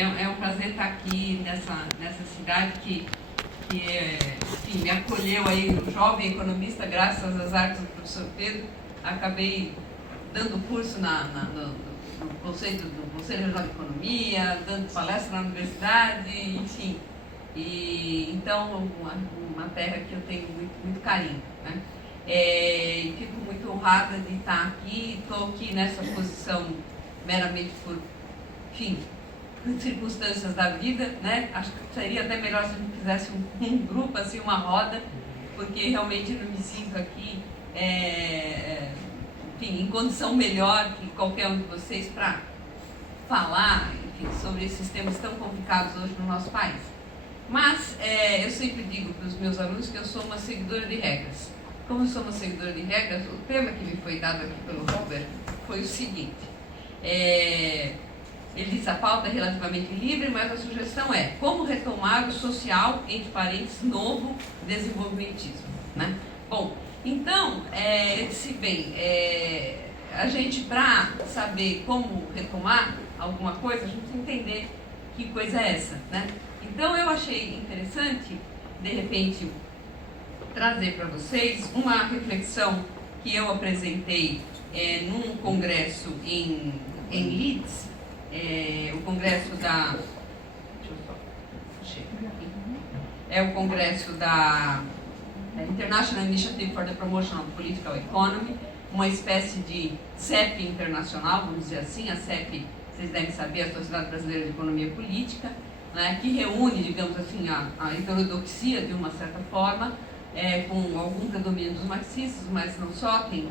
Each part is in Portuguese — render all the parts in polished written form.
é um prazer estar aqui nessa cidade que enfim, me acolheu aí, um jovem economista, graças às artes do professor Pedro. Acabei dando curso no conceito do Conselho Regional de Economia, dando palestra na universidade, enfim. E, então, uma terra que eu tenho muito carinho, né? Fico muito honrada de estar aqui, estou aqui nessa posição meramente por, enfim, circunstâncias da vida, né? Acho que seria até melhor se a gente fizesse um grupo, assim, uma roda, porque realmente não me sinto aqui, enfim, em condição melhor que qualquer um de vocês para falar, enfim, sobre esses temas tão complicados hoje no nosso país. Mas eu sempre digo para os meus alunos que eu sou uma seguidora de regras. Como eu sou uma seguidora de regras, o tema que me foi dado aqui pelo Robert foi o seguinte. Ele diz: a pauta é relativamente livre, mas a sugestão é como retomar o social, entre parênteses, novo desenvolvimentismo, né? Bom, então, ele disse bem, a gente, para saber como retomar alguma coisa, a gente precisa entender que coisa é essa, né? Então, eu achei interessante, de repente, trazer para vocês uma reflexão que eu apresentei num congresso em Leeds, o congresso da... Deixa eu só... Chega aqui. O congresso da International Initiative for the Promotion of Political Economy, uma espécie de CEP internacional, vamos dizer assim. A CEP, vocês devem saber, a Sociedade Brasileira de Economia Política, né, que reúne, digamos assim, a heterodoxia, de uma certa forma, com algum predomínio dos marxistas, mas não só, tem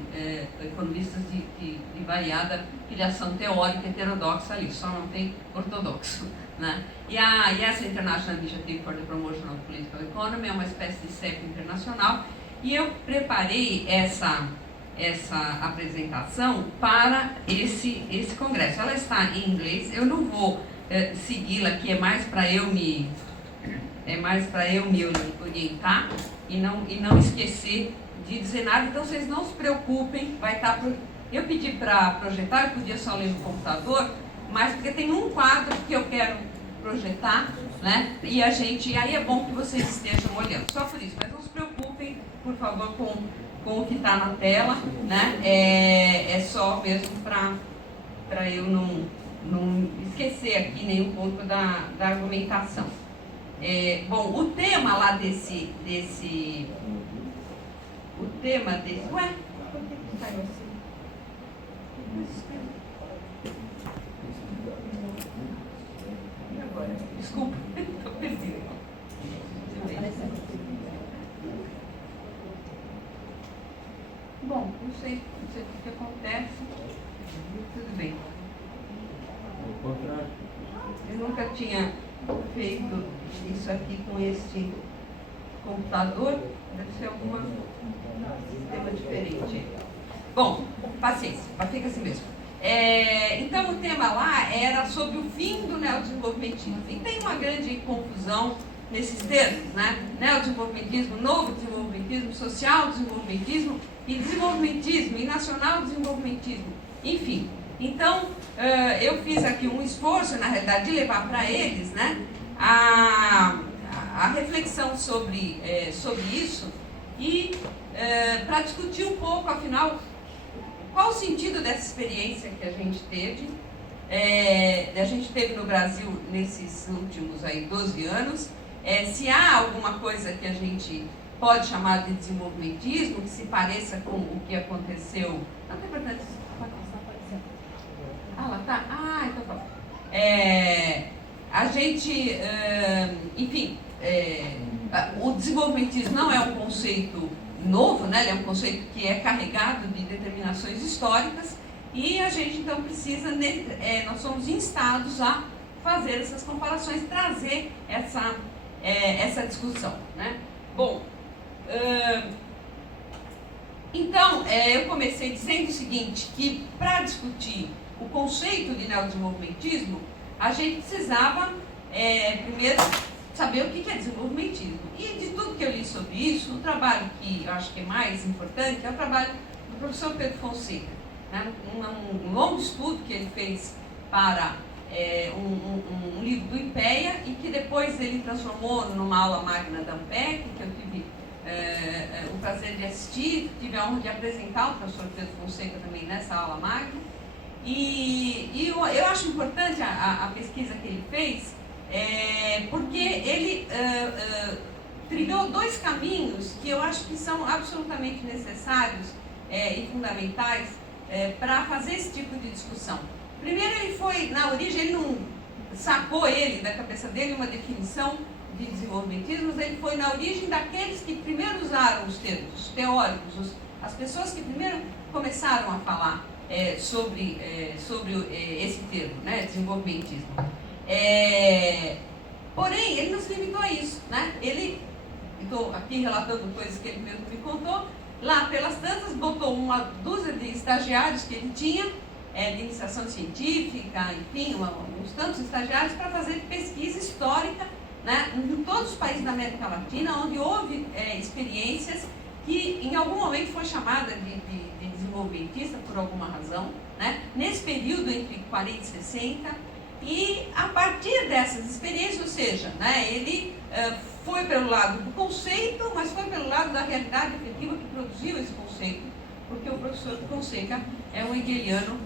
economistas de variada filiação teórica heterodoxa ali, só não tem ortodoxo, né? E essa International Initiative for the Promotion of Political Economy é uma espécie de CEP internacional, e eu preparei essa apresentação para esse congresso. Ela está em inglês, eu não vou segui-la aqui, é mais para eu me orientar e não esquecer de dizer nada. Então vocês não se preocupem, vai estar eu pedi para projetar, eu podia só ler no computador, mas porque tem um quadro que eu quero projetar, né? E aí é bom que vocês estejam olhando, só por isso. Mas não se preocupem, por favor, com o que está na tela, né? É só mesmo para eu não esquecer aqui nenhum ponto da argumentação. Bom, o tema lá desse... O tema desse... Ué, por que saiu assim? E agora? Desculpa, estou perdida. Bom, não sei o que acontece. Tudo bem. Eu nunca tinha feito isso aqui com este computador. Deve ser algum sistema diferente. Bom, paciência, fica assim mesmo. Então o tema lá era sobre o fim do neodesenvolvimentismo. E tem uma grande confusão nesses termos, né? Neodesenvolvimentismo, novo desenvolvimentismo, social desenvolvimentismo e desenvolvimentismo e nacional desenvolvimentismo. Enfim, então eu fiz aqui um esforço, na realidade, de levar para eles, né, a reflexão sobre isso e para discutir um pouco, afinal, qual o sentido dessa experiência que a gente teve no Brasil nesses últimos 12 anos, se há alguma coisa que a gente pode chamar de desenvolvimentismo, que se pareça com o que aconteceu... Não tem importância. Lá tá. Então tá. A gente, enfim, o desenvolvimentismo não é um conceito novo, né? Ele é um conceito que é carregado de determinações históricas, e a gente então precisa, nós somos instados a fazer essas comparações, trazer essa discussão, né? Bom, então eu comecei dizendo o seguinte, que para discutir o conceito de neodesenvolvimentismo, a gente precisava primeiro saber o que é desenvolvimentismo. E de tudo que eu li sobre isso, o trabalho que eu acho que é mais importante é o trabalho do professor Pedro Fonseca, né? Um longo estudo que ele fez para um livro do IPEA e que depois ele transformou numa aula magna da AMPEC, que eu tive o prazer de assistir, tive a honra de apresentar o professor Pedro Fonseca também nessa aula magna. E eu acho importante a pesquisa que ele fez, porque ele trilhou dois caminhos que eu acho que são absolutamente necessários e fundamentais para fazer esse tipo de discussão. Primeiro, ele foi, na origem, ele não sacou da cabeça dele uma definição de desenvolvimentismo, mas ele foi na origem daqueles que primeiro usaram os termos, os teóricos, as pessoas que primeiro começaram a falar sobre esse termo, né, desenvolvimentismo. Porém, ele não se limitou a isso, né? Ele, estou aqui relatando coisas que ele mesmo me contou, lá pelas tantas botou uma dúzia de estagiários que ele tinha, de iniciação científica, enfim, uns tantos estagiários para fazer pesquisa histórica, né, em todos os países da América Latina, onde houve experiências que em algum momento foi chamada de desenvolvimentista por alguma razão, né, nesse período entre 40 e 60, e a partir dessas experiências, ou seja, né, ele foi pelo lado do conceito, mas foi pelo lado da realidade efetiva que produziu esse conceito, porque o professor Fonseca é um hegeliano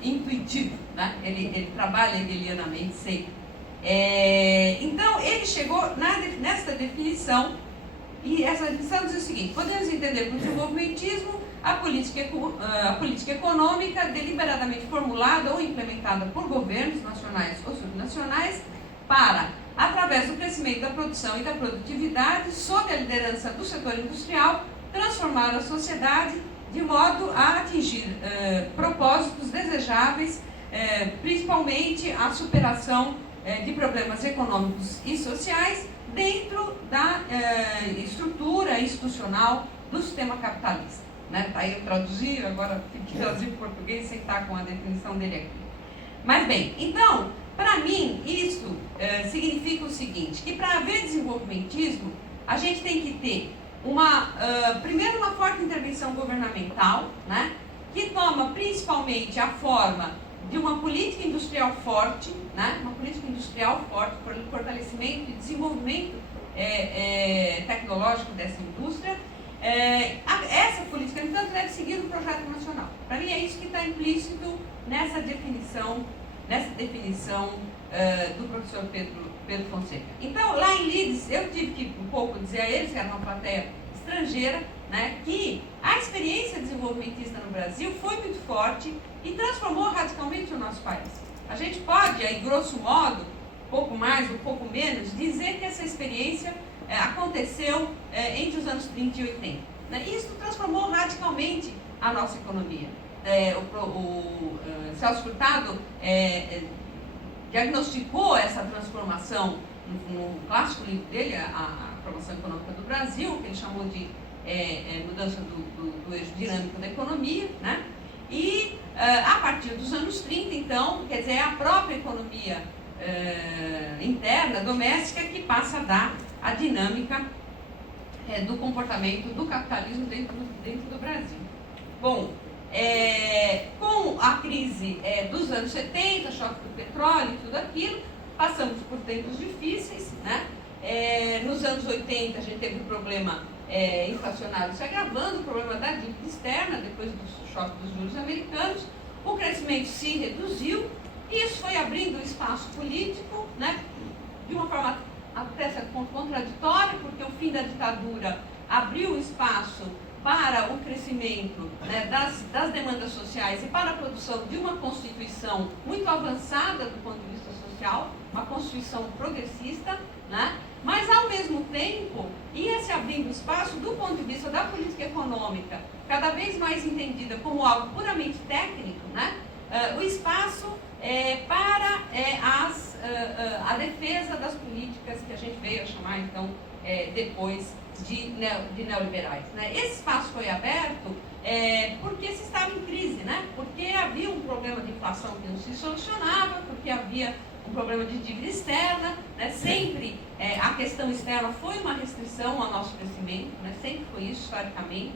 intuitivo, né? Ele trabalha hegelianamente sempre. Então, ele chegou nesta definição, e essa definição diz o seguinte: podemos entender por desenvolvimentismo a política econômica deliberadamente formulada ou implementada por governos nacionais ou subnacionais para, através do crescimento da produção e da produtividade, sob a liderança do setor industrial, transformar a sociedade de modo a atingir propósitos desejáveis, principalmente a superação de problemas econômicos e sociais dentro da estrutura institucional do sistema capitalista. Né? Aí eu traduzi, agora tive que traduzir para o português sem estar com a definição dele aqui. Mas bem, então, para mim, isso significa o seguinte, que para haver desenvolvimentismo, a gente tem que ter primeiro uma forte intervenção governamental, né, que toma principalmente a forma de uma política industrial forte, né, uma política industrial forte por fortalecimento e desenvolvimento tecnológico dessa indústria. Essa política, então, deve seguir o projeto nacional. Para mim é isso que está implícito nessa definição do professor Pedro Fonseca. Então, lá em Leeds, eu tive que um pouco dizer a eles, que era uma plateia estrangeira, né, que a experiência desenvolvimentista no Brasil foi muito forte e transformou radicalmente o nosso país. A gente pode, aí, grosso modo, pouco mais ou pouco menos, dizer que essa experiência aconteceu entre os anos 30 e 80. Né? E isso transformou radicalmente a nossa economia. O Celso Furtado diagnosticou essa transformação no clássico livro dele, a Formação Econômica do Brasil, que ele chamou de mudança do eixo dinâmico da economia, né? E a partir dos anos 30, então, quer dizer, é a própria economia interna, doméstica, que passa a dar a dinâmica do comportamento do capitalismo dentro do Brasil. Bom, com a crise dos anos 70, choque do petróleo e tudo aquilo, passamos por tempos difíceis, né? Nos anos 80 a gente teve um problema inflacionário se agravando, o problema da dívida externa, depois do choque dos juros americanos, o crescimento se reduziu, e isso foi abrindo espaço político, né? De uma forma até certo ponto contraditória, porque o fim da ditadura abriu espaço para o crescimento, né, das demandas sociais e para a produção de uma Constituição muito avançada do ponto de vista social, uma Constituição progressista, né, mas ao mesmo tempo ia se abrindo espaço do ponto de vista da política econômica, cada vez mais entendida como algo puramente técnico, né, o espaço para a defesa das políticas que a gente veio a chamar então depois de neoliberais. Né? Esse espaço foi aberto porque se estava em crise, né? Porque havia um problema de inflação que não se solucionava, porque havia um problema de dívida externa, né? Sempre a questão externa foi uma restrição ao nosso crescimento, né? Sempre foi isso historicamente.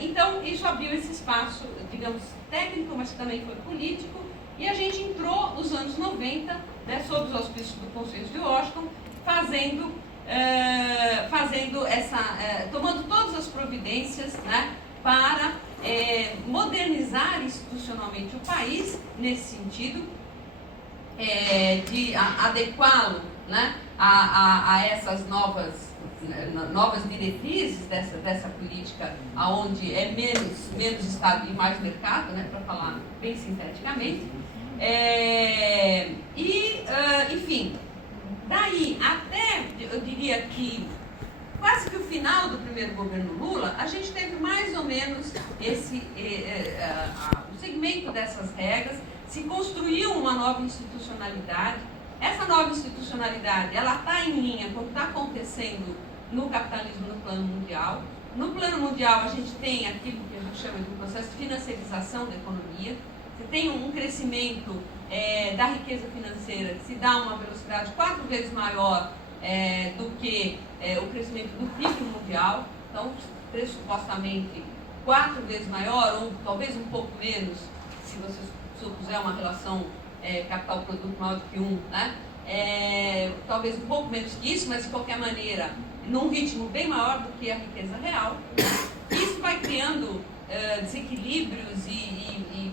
Então isso abriu esse espaço, digamos, técnico, mas que também foi político, E a gente entrou nos anos 90, né, sob os auspícios do Consenso de Washington, tomando todas as providências, né, para modernizar institucionalmente o país, nesse sentido, de adequá-lo, né, a essas novas diretrizes dessa política, onde é menos Estado e mais mercado, né, para falar bem sinteticamente. Enfim, daí até, eu diria que quase que o final do primeiro governo Lula, a gente teve mais ou menos o segmento dessas regras, se construiu uma nova institucionalidade. Essa nova institucionalidade, ela está em linha com o que está acontecendo no capitalismo no plano mundial. No plano mundial, a gente tem aquilo que a gente chama de um processo de financiarização da economia. Você tem um crescimento da riqueza financeira que se dá uma velocidade 4 vezes maior do que o crescimento do PIB mundial. Então, pressupostamente 4 vezes maior, ou talvez um pouco menos, se você supuser uma relação capital-produto maior do que 1, né? Talvez um pouco menos que isso, mas de qualquer maneira, num ritmo bem maior do que a riqueza real. Isso vai criando desequilíbrios e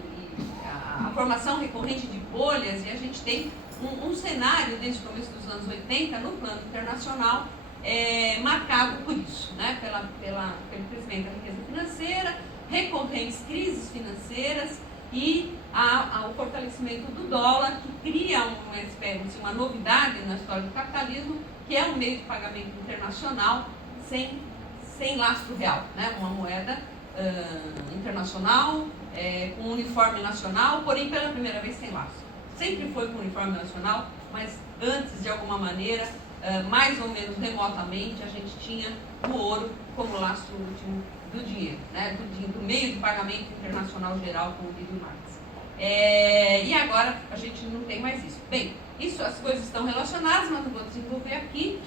a formação recorrente de bolhas, e a gente tem um cenário desde o começo dos anos 80 no plano internacional marcado por isso, né? Pelo crescimento da riqueza financeira, recorrentes crises financeiras e o fortalecimento do dólar, que cria uma espécie, uma novidade na história do capitalismo, que é um meio de pagamento internacional sem lastro real, né? Uma moeda internacional com uniforme nacional, porém pela primeira vez sem lastro. Sempre foi com uniforme nacional, mas antes, de alguma maneira, mais ou menos remotamente, a gente tinha o ouro como lastro último do dinheiro, né? do meio de pagamento internacional geral, como diz o Marx. E agora a gente não tem mais isso. Bem, as coisas estão relacionadas, mas não vou desenvolver aqui.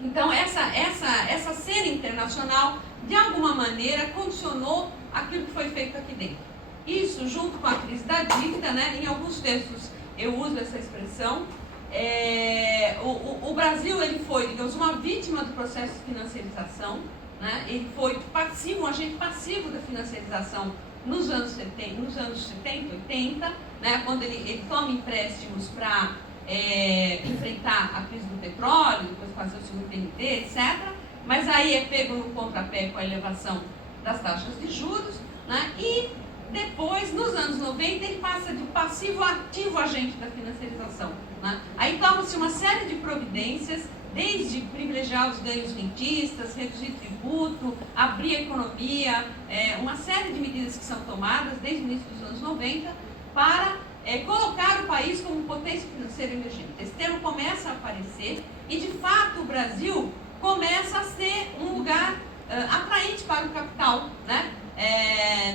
Então, essa cena internacional, de alguma maneira, condicionou aquilo que foi feito aqui dentro. Isso, junto com a crise da dívida, né? Em alguns textos eu uso essa expressão. O Brasil, ele foi, digamos, uma vítima do processo de financiarização, né? Ele foi passivo, um agente passivo da financiarização nos anos 70, 80, né? Quando ele toma empréstimos para enfrentar a crise do petróleo, depois fazer o segundo PND, etc. Mas aí é pego no contrapé com a elevação das taxas de juros, né? E depois, nos anos 90, ele passa de passivo a ativo agente da financiarização, né? Aí toma-se uma série de providências, desde privilegiar os ganhos rentistas, reduzir tributo, abrir a economia, uma série de medidas que são tomadas desde o início dos anos 90 para colocar o país como potência financeira emergente. Esse termo começa a aparecer e, de fato, o Brasil começa a ser um lugar atraente para o capital, né?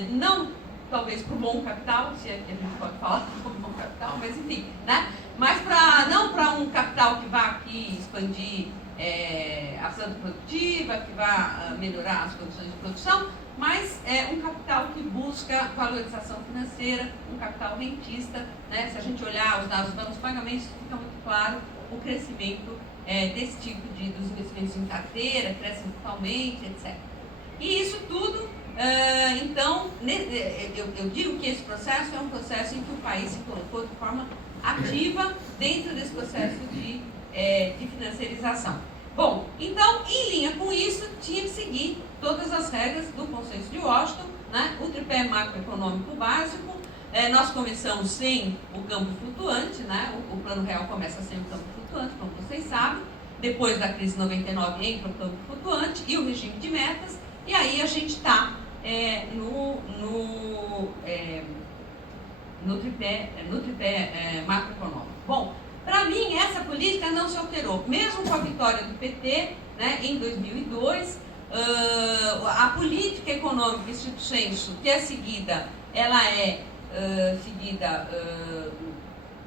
Não talvez para o bom capital, se é que a gente pode falar para o bom capital, mas enfim, né? Mas não para um capital que vá aqui expandir a planta produtiva, que vá melhorar as condições de produção, mas é um capital que busca valorização financeira, um capital rentista, né? Se a gente olhar os dados dos bancos de pagamentos, fica muito claro o crescimento desse tipo dos investimentos em carteira, crescem totalmente, etc. E isso tudo, então, eu digo que esse processo é um processo em que o país se colocou de forma ativa dentro desse processo de financiarização. Bom, então, em linha com isso, tinha que seguir todas as regras do Consenso de Washington, né? O tripé macroeconômico básico. Nós começamos sem o câmbio flutuante, né? O plano real começa sem o câmbio flutuante, como vocês sabem. Depois da crise de 99 entra o câmbio flutuante e o regime de metas. E aí a gente está no tripé macroeconômico. Bom, para mim essa política não se alterou, mesmo com a vitória do PT, né, em 2002. A política econômica stricto sensu que é seguida, ela é seguida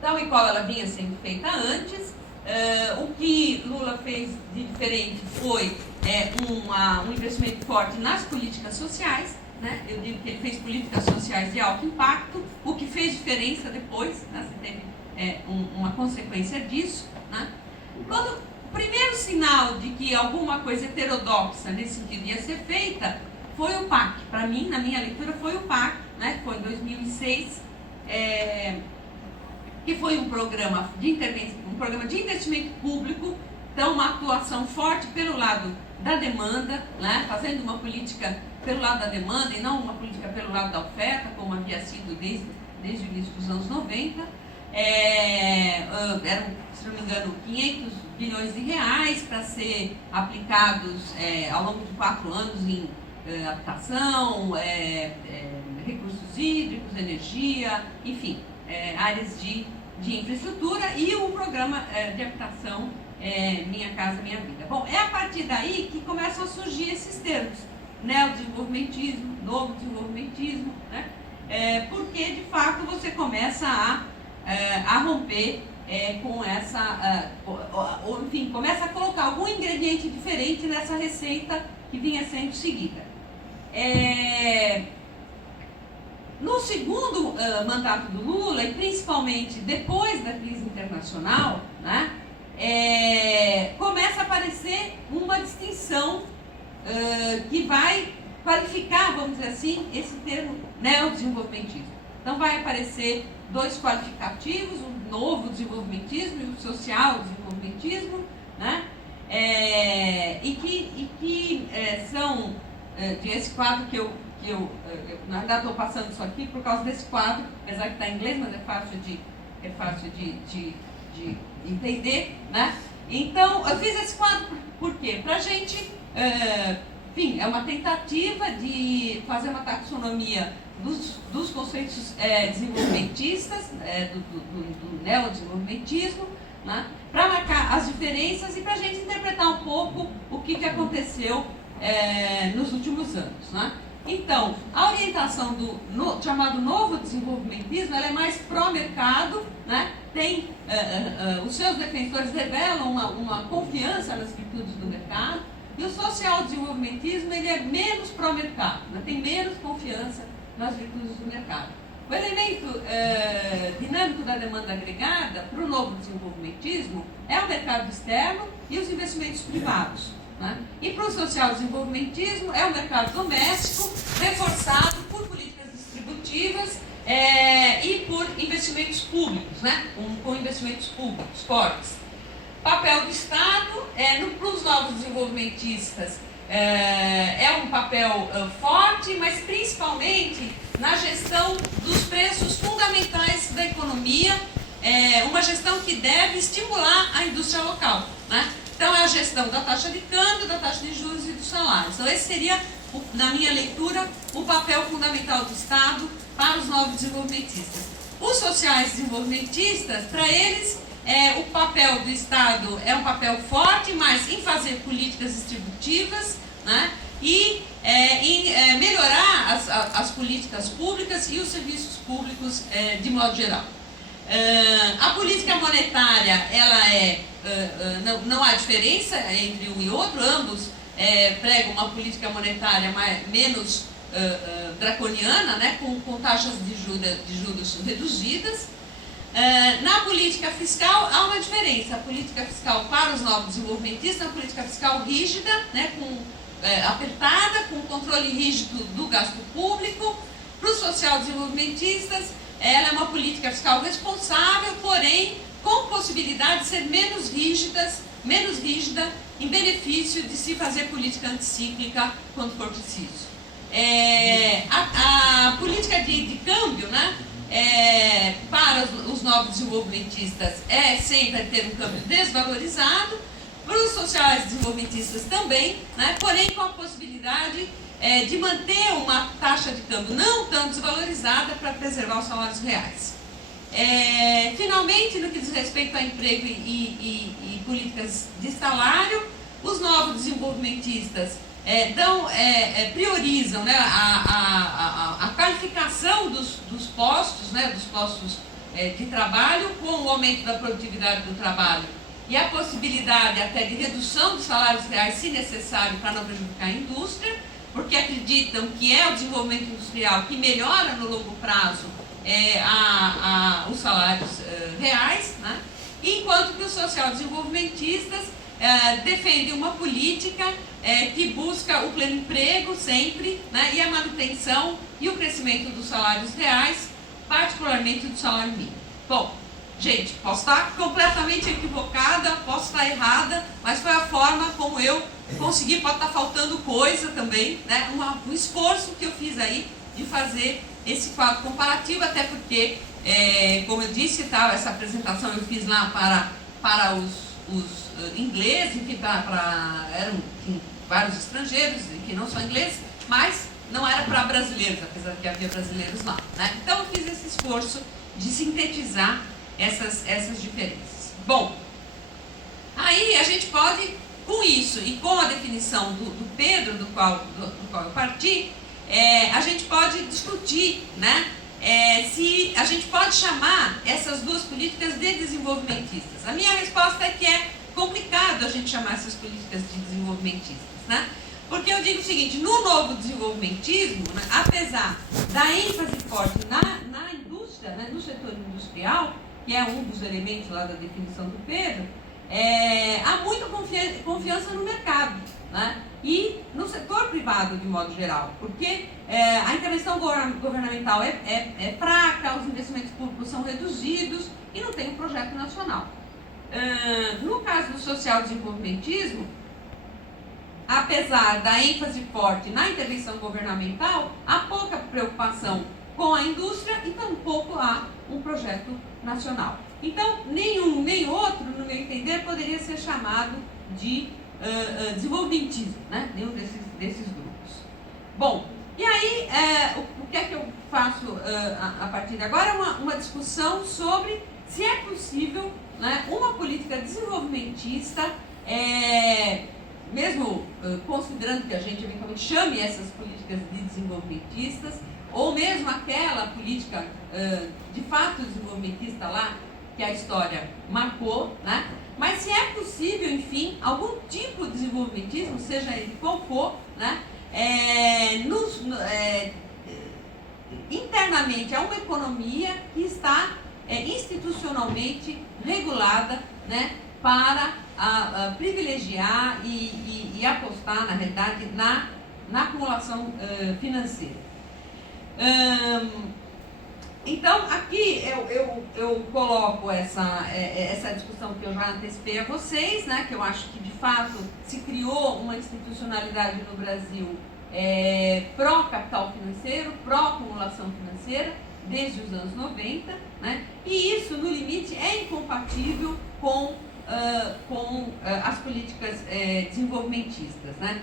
tal e qual ela vinha sendo feita antes. O que Lula fez de diferente foi um investimento forte nas políticas sociais, né? Eu digo que ele fez políticas sociais de alto impacto, o que fez diferença depois, né? Você teve uma consequência disso, né? Quando o primeiro sinal de que alguma coisa heterodoxa nesse sentido ia ser feita foi o PAC. Para mim, na minha leitura, foi o PAC, né? Foi em 2006, que foi um programa de investimento público, então uma atuação forte pelo lado da demanda, né? Fazendo uma política pelo lado da demanda e não uma política pelo lado da oferta, como havia sido desde o início dos anos 90. Eram, se não me engano, 500 bilhões de reais para ser aplicados ao longo de 4 anos em habitação, recursos hídricos, energia, enfim, áreas de infraestrutura e o programa de habitação Minha Casa Minha Vida. Bom, é a partir daí que começam a surgir esses termos, neodesenvolvimentismo, novo desenvolvimentismo, né? Porque de fato você começa a romper com essa, enfim, começa a colocar algum ingrediente diferente nessa receita que vinha sendo seguida. No segundo mandato do Lula, e principalmente depois da crise internacional, né, começa a aparecer uma distinção que vai qualificar, vamos dizer assim, esse termo neodesenvolvimentismo. Então vai aparecer 2 qualificativos, o novo desenvolvimentismo e o social desenvolvimentismo, né? E que são esse quadro que eu na verdade estou passando isso aqui por causa desse quadro, apesar que está em inglês, mas é fácil de entender, né? Então eu fiz esse quadro por quê? Para a gente, enfim, é uma tentativa de fazer uma taxonomia dos conceitos desenvolvimentistas, do neodesenvolvimentismo, né, para marcar as diferenças e para a gente interpretar um pouco o que aconteceu nos últimos anos, né? Então, a orientação do chamado novo desenvolvimentismo, ela é mais pró-mercado, né? Tem, os seus defensores revelam uma confiança nas virtudes do mercado, e o social desenvolvimentismo ele é menos pró-mercado, né? Tem menos confiança nas virtudes do mercado. O elemento dinâmico da demanda agregada para o novo desenvolvimentismo é o mercado externo e os investimentos privados, né? E para o social desenvolvimentismo é o mercado doméstico reforçado por políticas distributivas e por investimentos públicos, né? Com investimentos públicos fortes. Papel do Estado para os novos desenvolvimentistas um papel forte, mas principalmente na gestão dos preços fundamentais da economia, uma gestão que deve estimular a indústria local, né? Então é a gestão da taxa de câmbio, da taxa de juros e dos salários. Então esse seria, na minha leitura, o papel fundamental do Estado para os novos desenvolvimentistas. Os sociais desenvolvimentistas, para eles, o papel do Estado é um papel forte, mas em fazer políticas distributivas, né, e em melhorar as políticas públicas e os serviços públicos de modo geral. A política monetária, ela não há diferença entre um e outro, ambos pregam uma política monetária menos draconiana, né, com taxas de juros reduzidas. Na política fiscal há uma diferença. A política fiscal para os novos desenvolvimentistas é uma política fiscal rígida, né, apertada, com controle rígido do gasto público. Para os social-desenvolvimentistas, ela é uma política fiscal responsável, porém com possibilidade de ser menos rígida, em benefício de se fazer política anticíclica quando for preciso. A política de câmbio, né, para os novos desenvolvimentistas é sempre ter um câmbio desvalorizado, para os sociais desenvolvimentistas também, né, porém com a possibilidade de manter uma taxa de câmbio não tão desvalorizada para preservar os salários reais. Finalmente, no que diz respeito a emprego e políticas de salário, os novos desenvolvimentistas priorizam, né, a qualificação dos postos, né, dos postos de trabalho, com o aumento da produtividade do trabalho e a possibilidade até de redução dos salários reais, se necessário, para não prejudicar a indústria. porque acreditam que é o desenvolvimento industrial que melhora no longo prazo os salários reais, né? Enquanto que os social-desenvolvimentistas defendem uma política que busca o pleno emprego sempre, né? E a manutenção e o crescimento dos salários reais, particularmente do salário mínimo. Bom, gente, posso estar completamente equivocada, posso estar errada, mas foi a forma como eu consegui, pode estar faltando coisa também, né? Um esforço que eu fiz aí de fazer esse quadro comparativo, até porque, como eu disse, tá, essa apresentação eu fiz lá para os ingleses, enfim, eram vários estrangeiros que não são ingleses, mas não era para brasileiros, apesar de que havia brasileiros lá, né? Então eu fiz esse esforço de sintetizar essas diferenças. Bom, aí a gente pode, com isso e com a definição do Pedro, do qual eu parti, a gente pode discutir, né, se a gente pode chamar essas duas políticas de desenvolvimentistas. A minha resposta é que é complicado a gente chamar essas políticas de desenvolvimentistas, né? Porque eu digo o seguinte, no novo desenvolvimentismo, né, apesar da ênfase forte na indústria, né, no setor industrial, que é um dos elementos lá da definição do Pedro, há muita confiança no mercado, né? E no setor privado de modo geral, porque a intervenção governamental é fraca, os investimentos públicos são reduzidos e não tem um projeto nacional. No caso do social-desenvolvimentismo, apesar da ênfase forte na intervenção governamental, há pouca preocupação com a indústria e tampouco há um projeto nacional. Então, nenhum nem outro, no meu entender, poderia ser chamado de desenvolvimentismo, né? Nenhum desses grupos. Bom, e aí, o que é que eu faço a partir de agora? Uma discussão sobre se é possível, né, uma política desenvolvimentista, mesmo considerando que a gente eventualmente chame essas políticas de desenvolvimentistas, ou mesmo aquela política de fato desenvolvimentista lá, que a história marcou, né? Mas se é possível, enfim, algum tipo de desenvolvimentismo, seja ele qual for, né? Internamente, é uma economia que está institucionalmente regulada, né, para privilegiar e apostar, na realidade, na acumulação financeira. Então, aqui eu coloco essa discussão que eu já antecipei a vocês, né, que eu acho que, de fato, se criou uma institucionalidade no Brasil pró-capital financeiro, pró-acumulação financeira, desde os anos 90, né, e isso, no limite, é incompatível com as políticas desenvolvimentistas, né?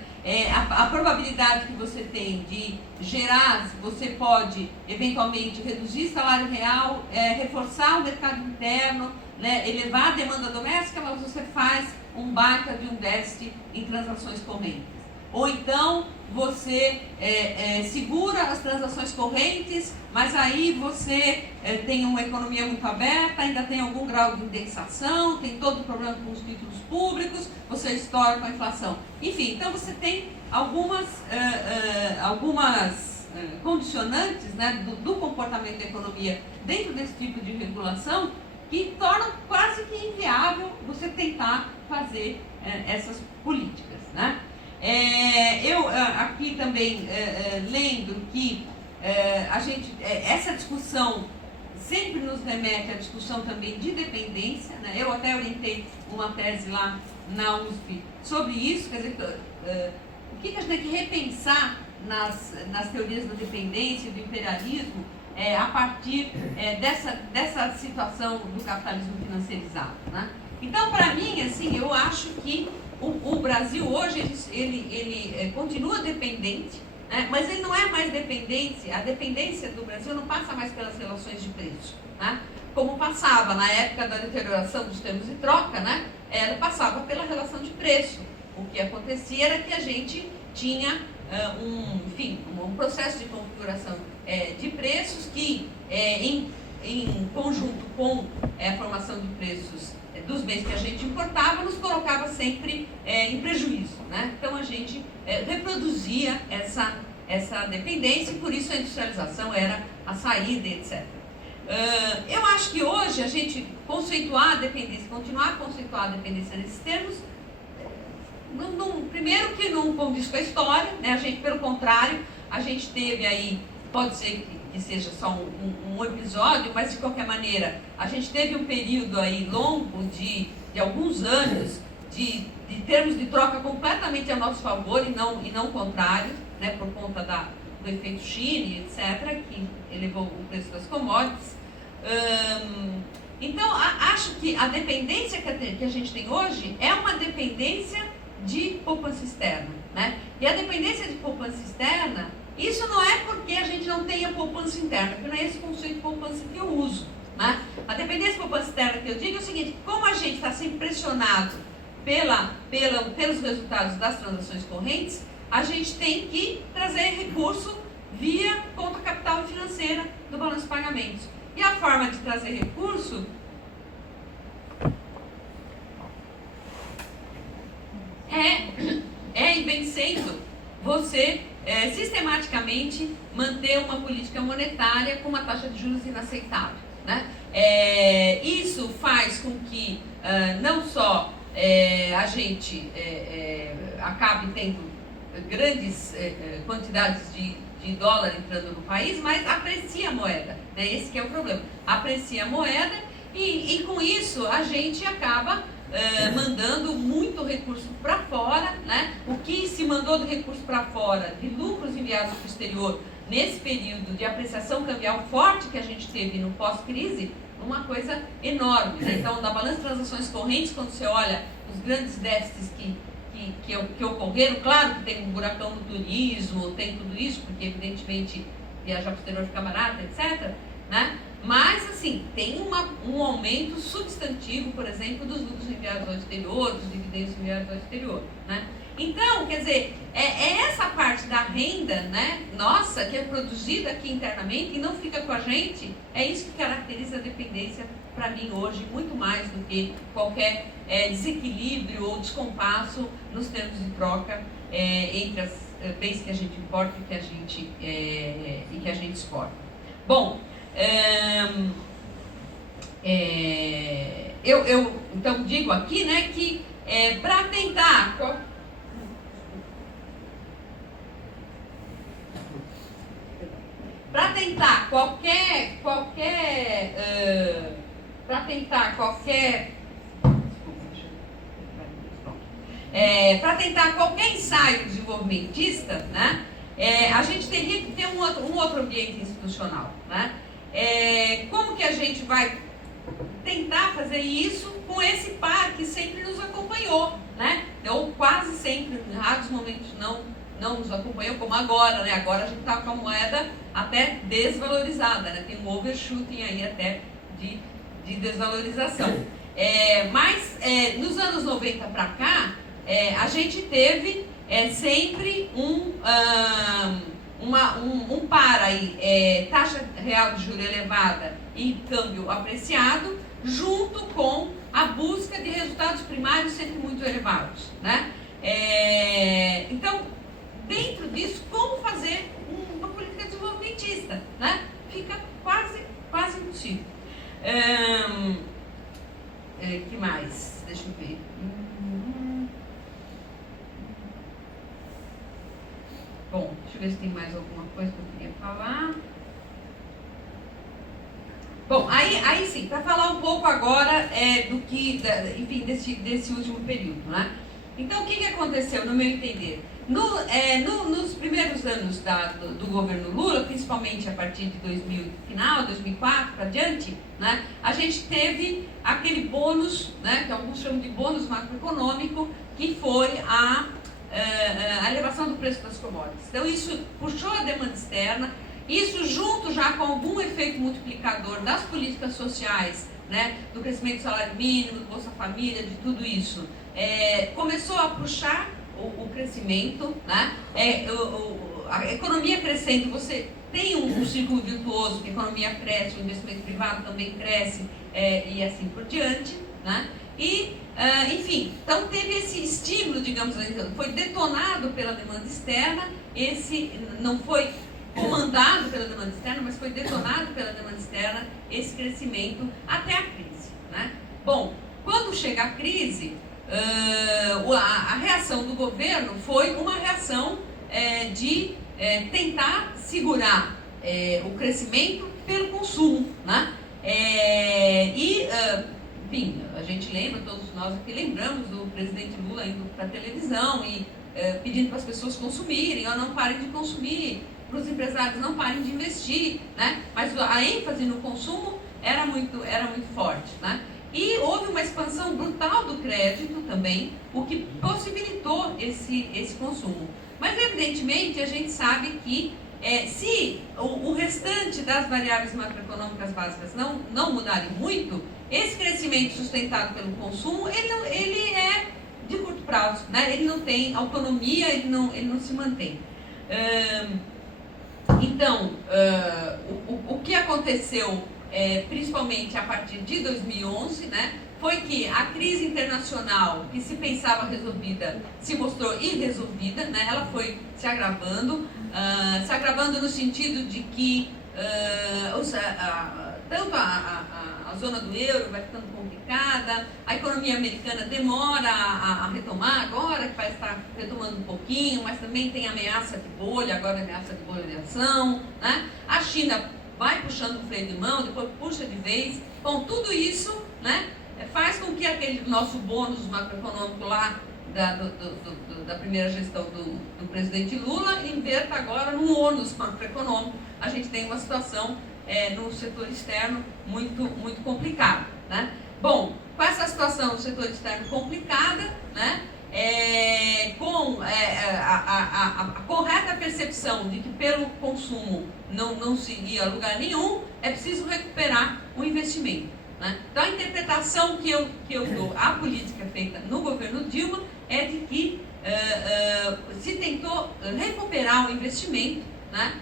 A probabilidade que você tem de gerar, você pode eventualmente reduzir salário real, reforçar o mercado interno, né, elevar a demanda doméstica, mas você faz um baita de um déficit em transações correntes. Ou então você segura as transações correntes, mas aí você tem uma economia muito aberta, ainda tem algum grau de indexação, tem todo o problema com os títulos públicos, você estoura com a inflação. Enfim, então você tem algumas condicionantes, né, do comportamento da economia dentro desse tipo de regulação que tornam quase que inviável você tentar fazer essas políticas, né? Eu aqui também lembro que essa discussão sempre nos remete à discussão também de dependência, né? Eu até orientei uma tese lá na USP sobre isso, quer dizer, o que a gente tem que repensar nas teorias da dependência e do imperialismo a partir dessa situação do capitalismo financeirizado, né? Então, para mim, assim, eu acho que o Brasil hoje ele continua dependente, né? Mas ele não é mais dependente. A dependência do Brasil não passa mais pelas relações de preço, né? Como passava na época da deterioração dos termos de troca, né? Ela passava pela relação de preço. O que acontecia era que a gente tinha um processo de configuração de preços que, em conjunto com a formação de preços dos bens que a gente importava nos colocava sempre em prejuízo, né? Então a gente reproduzia essa dependência e por isso a industrialização era a saída, etc. Eu acho que hoje a gente conceituar a dependência, continuar a conceituar a dependência nesses termos, primeiro que não condiz com a história, né? A gente, pelo contrário, a gente teve aí, pode ser que seja só um episódio, mas de qualquer maneira, a gente teve um período aí longo de alguns anos de termos de troca completamente a nosso favor e não contrário, né? Por conta do efeito China, etc., que elevou o preço das commodities. Então, acho que a dependência que a gente tem hoje é uma dependência de poupança externa, né? E a dependência de poupança externa, isso não é porque a gente não tenha poupança interna, porque não é esse conceito de poupança que eu uso, né? A dependência de poupança externa que eu digo é o seguinte: como a gente está sempre pressionado pelos resultados das transações correntes, a gente tem que trazer recurso via conta capital e financeira do balanço de pagamentos. E a forma de trazer recurso e vem sendo você sistematicamente manter uma política monetária com uma taxa de juros inaceitável, né? Isso faz com que não só a gente acabe tendo grandes quantidades de dólar entrando no país, mas aprecia a moeda, né? Esse que é o problema. Aprecia a moeda e com isso a gente acaba mandando muito recurso para fora, né? O que se mandou de recurso para fora, de lucros enviados para o exterior, nesse período de apreciação cambial forte que a gente teve no pós-crise, uma coisa enorme, né? Então, na balança de transações correntes, quando você olha os grandes déficits que ocorreram, claro que tem um buracão no turismo, tem tudo isso, porque evidentemente viajar para o exterior fica barato, etc., né? Mas, assim, tem um aumento substantivo, por exemplo, dos lucros enviados ao exterior, dos dividendos enviados ao exterior, né? Então, quer dizer, é essa parte da renda, né, nossa, que é produzida aqui internamente e não fica com a gente, é isso que caracteriza a dependência, para mim, hoje, muito mais do que qualquer desequilíbrio ou descompasso nos termos de troca entre as bens que a gente importa e que a gente exporta. Bom, eu então digo aqui, né, que para tentar qualquer ensaio desenvolvimentista, né, a gente teria que ter um outro ambiente institucional, né? Como que a gente vai tentar fazer isso com esse par que sempre nos acompanhou, né? Ou quase sempre, em raros momentos não nos acompanhou, como agora, né? Agora a gente está com a moeda até desvalorizada, né? Tem um overshooting aí até de desvalorização. Mas nos anos 90 para cá, a gente teve sempre um par aí, taxa real de juros elevada e câmbio apreciado, junto com a busca de resultados primários sempre muito elevados, né? Então, dentro disso, como fazer uma política desenvolvimentista, né? Fica quase impossível. Que mais? Deixa eu ver. Bom, deixa eu ver se tem mais alguma coisa que eu queria falar. Bom, aí sim, para falar um pouco agora enfim, desse último período, né? Então, o que aconteceu, no meu entender? Nos primeiros anos do governo Lula, principalmente a partir de 2004 para diante, né, a gente teve aquele bônus, né, que alguns chamam de bônus macroeconômico, que foi a elevação do preço das commodities. Então, isso puxou a demanda externa, isso junto já com algum efeito multiplicador das políticas sociais, né, do crescimento do salário mínimo, do Bolsa Família, de tudo isso, começou a puxar o crescimento, né? A economia crescendo, você tem um círculo virtuoso, que a economia cresce, o investimento privado também cresce, e assim por diante, né? E, enfim, então teve esse estímulo, digamos, foi detonado pela demanda externa, esse não foi comandado pela demanda externa, mas foi detonado pela demanda externa esse crescimento até a crise, né? Bom, quando chega a crise, a reação do governo foi uma reação de tentar segurar o crescimento pelo consumo, né? Enfim, a gente lembra, todos nós aqui lembramos do presidente Lula indo para a televisão e pedindo para as pessoas consumirem, ou não parem de consumir, para os empresários não parem de investir, né? Mas a ênfase no consumo era muito forte, né? E houve uma expansão brutal do crédito também, o que possibilitou esse consumo. Mas, evidentemente, a gente sabe que se o restante das variáveis macroeconômicas básicas não mudarem muito, esse crescimento sustentado pelo consumo, ele é de curto prazo, né? Ele não tem autonomia, ele não se mantém. Então, o que aconteceu, principalmente a partir de 2011, né, foi que a crise internacional, que se pensava resolvida, se mostrou irresolvida, né? Ela foi se agravando no sentido de que tanto a zona do euro vai ficando complicada, a economia americana demora a retomar agora, que vai estar retomando um pouquinho, mas também tem ameaça de bolha, agora ameaça de bolha de ação, né? A China vai puxando o freio de mão, depois puxa de vez. Bom, tudo isso, né, faz com que aquele nosso bônus macroeconômico lá da primeira gestão do presidente Lula inverta agora num ônus macroeconômico. A gente tem uma situação no setor externo muito complicada, né? Bom, com essa situação no setor externo complicada, né, com a correta percepção de que pelo consumo não se iria a lugar nenhum, é preciso recuperar o investimento, né? Então a interpretação que eu dou à política feita no governo Dilma é de que se tentou recuperar o investimento, né,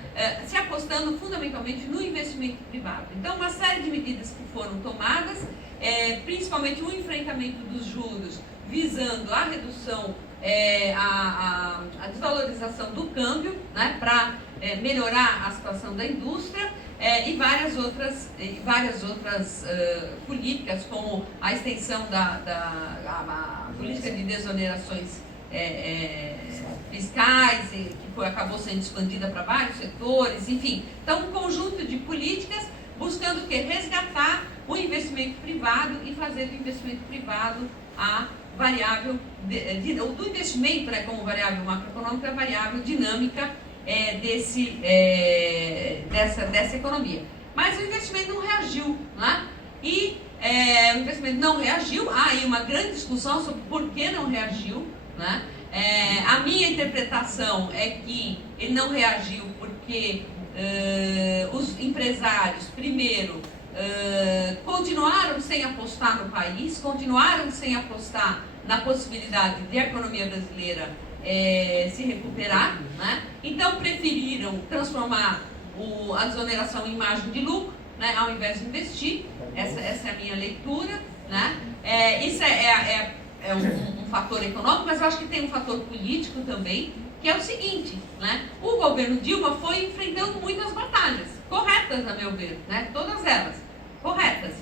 se apostando fundamentalmente no investimento privado. Então, uma série de medidas que foram tomadas, principalmente o enfrentamento dos juros, visando a redução, a desvalorização do câmbio, né, para melhorar a situação da indústria, e várias outras políticas, como a extensão a política de desonerações fiscais, que acabou sendo expandida para vários setores, enfim. Então, um conjunto de políticas buscando o quê? Resgatar o investimento privado e fazer do investimento privado a variável, do investimento, né, como variável macroeconômica, a variável dinâmica dessa economia. Mas o investimento não reagiu, né? E o investimento não reagiu, há aí uma grande discussão sobre por que não reagiu, né? A minha interpretação é que ele não reagiu porque os empresários, primeiro, continuaram sem apostar no país, continuaram sem apostar na possibilidade de a economia brasileira se recuperar, né? Então preferiram transformar a desoneração em margem de lucro, né, ao invés de investir. Essa é a minha leitura, né? Isso é um fator econômico, mas eu acho que tem um fator político também, que é o seguinte, né? O governo Dilma foi enfrentando muitas batalhas, corretas a meu ver, né? Todas elas, corretas.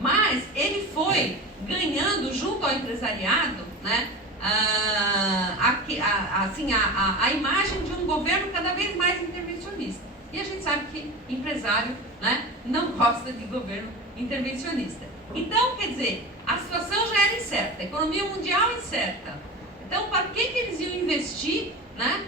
Mas ele foi ganhando junto ao empresariado, né, a imagem de um governo cada vez mais intervencionista. E a gente sabe que empresário, né, não gosta de governo intervencionista. Então, quer dizer, a situação já era incerta, a economia mundial incerta. Então, para que eles iam investir, né?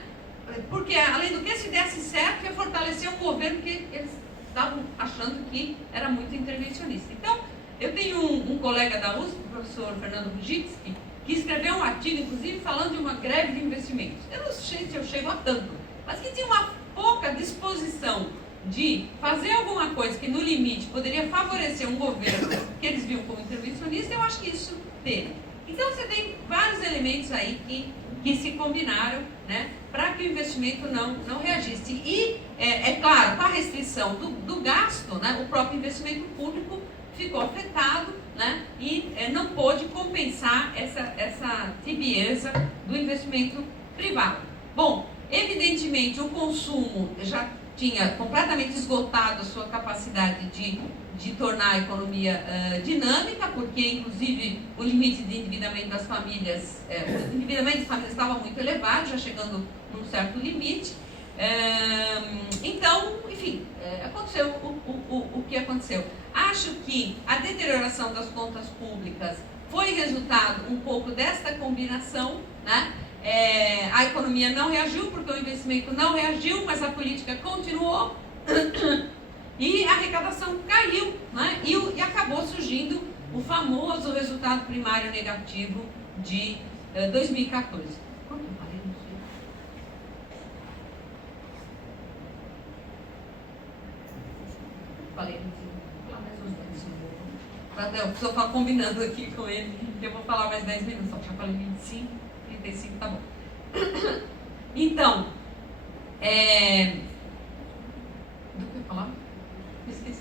Porque, além do que, se desse certo, ia fortalecer um governo que eles estavam achando que era muito intervencionista. Então, eu tenho um colega da USP, o professor Fernando Bujitsky, que escreveu um artigo, inclusive, falando de uma greve de investimentos. Eu não sei se eu chego a tanto, mas que tinha uma pouca disposição de fazer alguma coisa que, no limite, poderia favorecer um governo que eles viam como intervencionista. Eu acho que isso teve. Então, você tem vários elementos aí que se combinaram, né, para que o investimento não reagisse. E, claro, com a restrição do gasto, né, o próprio investimento público ficou afetado, né, e não pôde compensar essa tibieza do investimento privado. Bom, evidentemente o consumo já tinha completamente esgotado a sua capacidade de tornar a economia dinâmica, porque inclusive o limite de endividamento das famílias, o endividamento das famílias estava muito elevado, já chegando num certo limite. Então, enfim, aconteceu o que aconteceu. Acho que a deterioração das contas públicas foi resultado um pouco desta combinação, né? A economia não reagiu porque o investimento não reagiu, mas a política continuou e a arrecadação caiu, né? E acabou surgindo o famoso resultado primário negativo de 2014. Quanto eu falei? Não sei. Falei, não sei. Vou falar mais uns 10 minutos. Eu estou combinando aqui com ele, eu vou falar mais 10 minutos. Já falei 25, 35, tá bom. Então, do que eu falar? Esqueci.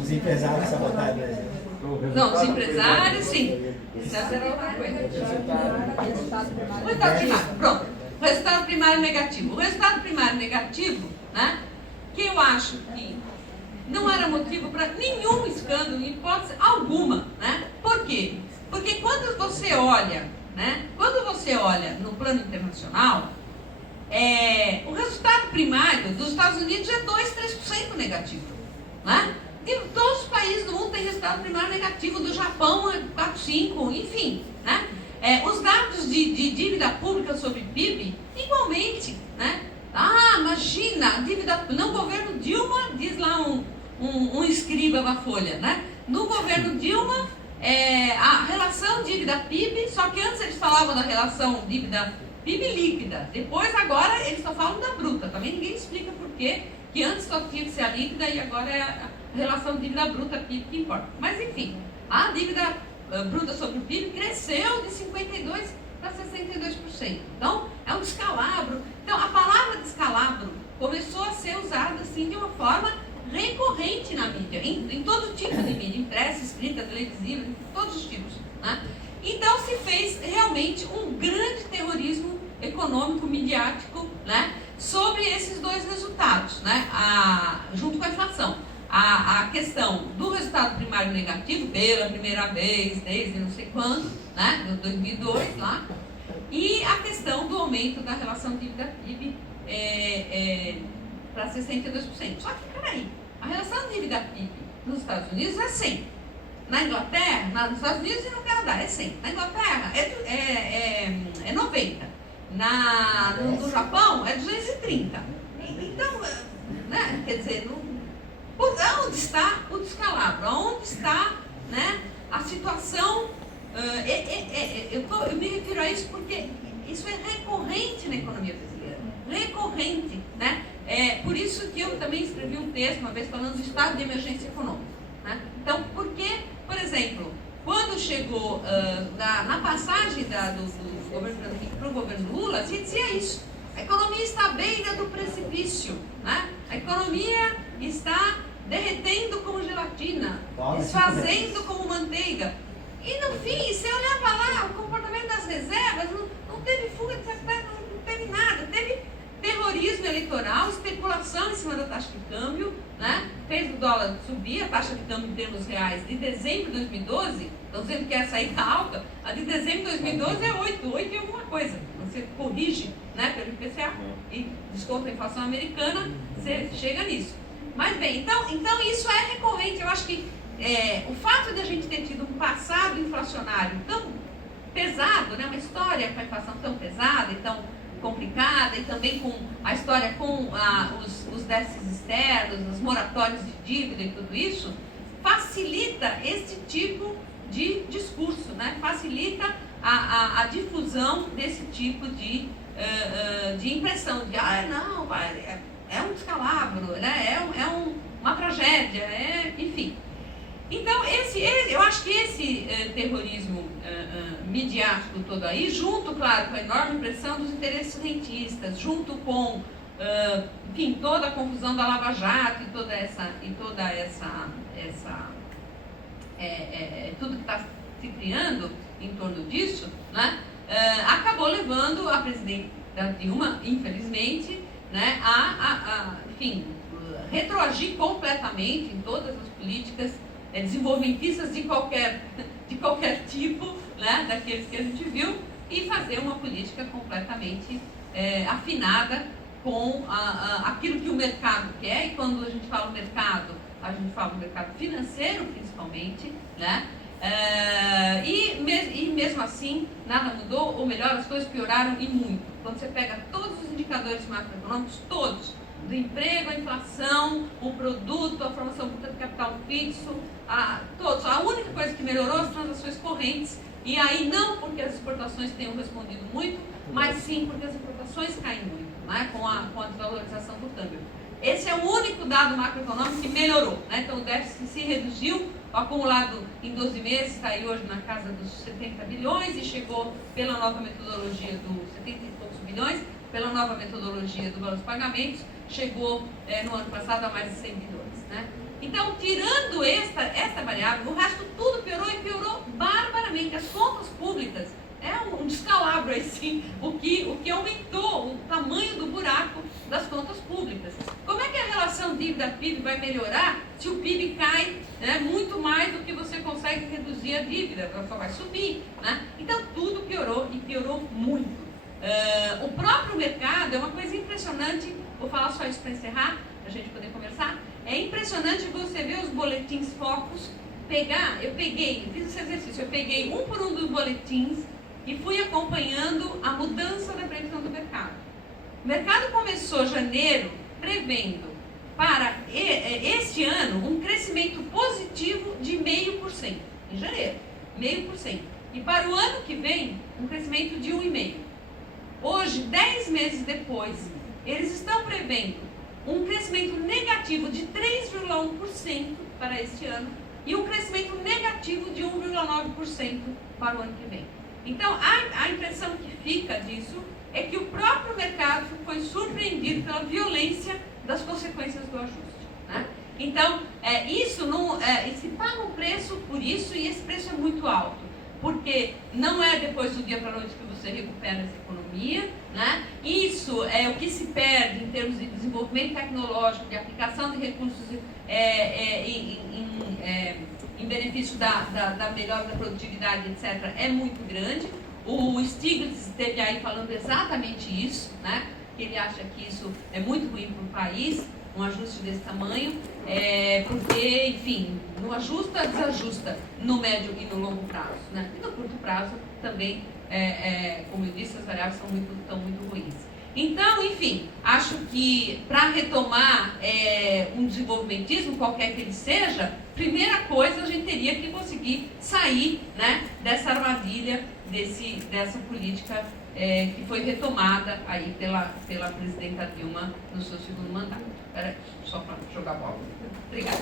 Os empresários sabotaram. Não, os empresários, sim. Essa era outra coisa. Resultado primário, pronto. Resultado primário negativo. O resultado primário negativo, né, que eu acho que não era motivo para nenhum escândalo, em hipótese alguma, né? Por quê? Porque quando você olha, né, no plano internacional, o resultado primário dos Estados Unidos é 2-3% negativo, né? Todos os países do mundo têm resultado primário negativo, do Japão é 4-5%, enfim, né? Os dados de dívida pública sobre PIB, igualmente, né? Imagina, a dívida, no governo Dilma, diz lá um escriba da Folha, né? No governo Dilma, a relação dívida-PIB, só que antes eles falavam da relação dívida-PIB líquida, depois agora eles só falam da bruta, também ninguém explica por quê, que antes só tinha que ser a líquida e agora é a relação dívida bruta-PIB que importa. Mas enfim, a dívida bruta sobre o PIB cresceu de 52% para 62%. Então, é um descalabro. Então, a palavra descalabro começou a ser usada assim de uma forma recorrente na mídia, em todo tipo de mídia, impressa, escrita, televisiva, em todos os tipos, né? Então se fez realmente um grande terrorismo econômico, midiático, né, sobre esses dois resultados, né, junto com a inflação. A questão do resultado primário negativo, pela primeira vez, desde não sei quando, né, de 2002 lá, e a questão do aumento da relação dívida-PIB para 62%. Só que, peraí, a relação dívida-PIB nos Estados Unidos é 100%. Na Inglaterra, nos Estados Unidos e no Canadá é 100%. Na Inglaterra é 90%. No Japão é 230%. Então, né, quer dizer, onde está o descalabro? Onde está, né, a situação? Eu me refiro a isso porque isso é recorrente na economia brasileira. Recorrente, né? Por isso que eu também escrevi um texto uma vez falando do estado de emergência econômica, né? Então, porque, por exemplo, quando chegou na passagem do governo Henrique para o governo Lula, se dizia isso: a economia está à beira do precipício, né? A economia está derretendo como gelatina, desfazendo como manteiga. E no fim, se olhava lá o comportamento das reservas, não teve fuga de capitais, não teve nada, teve terrorismo eleitoral, especulação em cima da taxa de câmbio, né? Fez o dólar subir, a taxa de câmbio em termos reais de dezembro de 2012, estão dizendo que essa aí está alta, a de dezembro de 2012 é 8 e alguma coisa. Você corrige, né, pelo IPCA e desconta a inflação americana, você chega nisso. Mas bem, então isso é recorrente. Eu acho que o fato de a gente ter tido um passado inflacionário tão pesado, né, uma história com a inflação tão pesada e tão complicada, e também com a história com os déficits externos, os moratórios de dívida e tudo isso, facilita este tipo de discurso, né? Facilita a difusão desse tipo de impressão de não, é um descalabro, né? Uma tragédia, enfim. Então, eu acho que esse terrorismo midiático todo aí, junto, claro, com a enorme pressão dos interesses rentistas, junto com, enfim, toda a confusão da Lava Jato e toda essa tudo que está se criando em torno disso, né, acabou levando a presidenta Dilma, infelizmente, né, enfim, retroagir completamente em todas as políticas desenvolvimentistas de qualquer tipo, né, daqueles que a gente viu, e fazer uma política completamente afinada com aquilo que o mercado quer. E quando a gente fala mercado, a gente fala do mercado financeiro, principalmente, né? E mesmo assim, nada mudou, ou melhor, as coisas pioraram e muito. Quando você pega todos os indicadores macroeconômicos, todos, do emprego, a inflação, o produto, a formação bruta de capital fixo, todos. A única coisa que melhorou as transações correntes, e aí não porque as exportações tenham respondido muito, mas sim porque as exportações caem muito, né, com a desvalorização do câmbio. Esse é o único dado macroeconômico que melhorou, né? Então o déficit se reduziu, o acumulado em 12 meses está aí hoje na casa dos 70 bilhões e chegou pela nova metodologia dos 70 e poucos bilhões, pela nova metodologia do balanço de pagamentos, chegou no ano passado a mais de 100 bilhões, né? Então, tirando esta variável, o resto tudo piorou e piorou barbaramente. As contas públicas um descalabro aí sim, o que aumentou o tamanho do buraco das contas públicas. Como é que a relação dívida-PIB vai melhorar se o PIB cai, né, muito mais do que você consegue reduzir a dívida? Ela só vai subir, né? Então tudo piorou e piorou muito. O próprio mercado é uma coisa impressionante. Vou falar só isso para encerrar, para a gente poder conversar. É impressionante você ver os boletins focos. Eu fiz esse exercício, eu peguei um por um dos boletins e fui acompanhando a mudança da previsão do mercado. O mercado começou janeiro prevendo para este ano um crescimento positivo de 0,5%, em janeiro, 0,5%. E para o ano que vem, um crescimento de 1,5%. Hoje, 10 meses depois, eles estão prevendo um crescimento negativo de 3,1% para este ano e um crescimento negativo de 1,9% para o ano que vem. Então, a impressão que fica disso é que o próprio mercado foi surpreendido pela violência das consequências do ajuste, né? Então, se paga um preço por isso, e esse preço é muito alto, porque não é depois do dia para a noite que você recupera essa economia, né? Isso é o que se perde em termos de desenvolvimento tecnológico, de aplicação de recursos em benefício da melhora da produtividade, etc., é muito grande. O Stiglitz esteve aí falando exatamente isso, né? Que ele acha que isso é muito ruim para o país, um ajuste desse tamanho, porque, enfim, não ajusta, desajusta no médio e no longo prazo, né? E no curto prazo também, como eu disse, as variáveis estão muito ruins. Então, enfim, acho que para retomar um desenvolvimentismo, qualquer que ele seja, primeira coisa a gente teria que conseguir sair, né, dessa armadilha, dessa política que foi retomada aí pela presidenta Dilma no seu segundo mandato. Espera aí, só para jogar bola. Obrigada.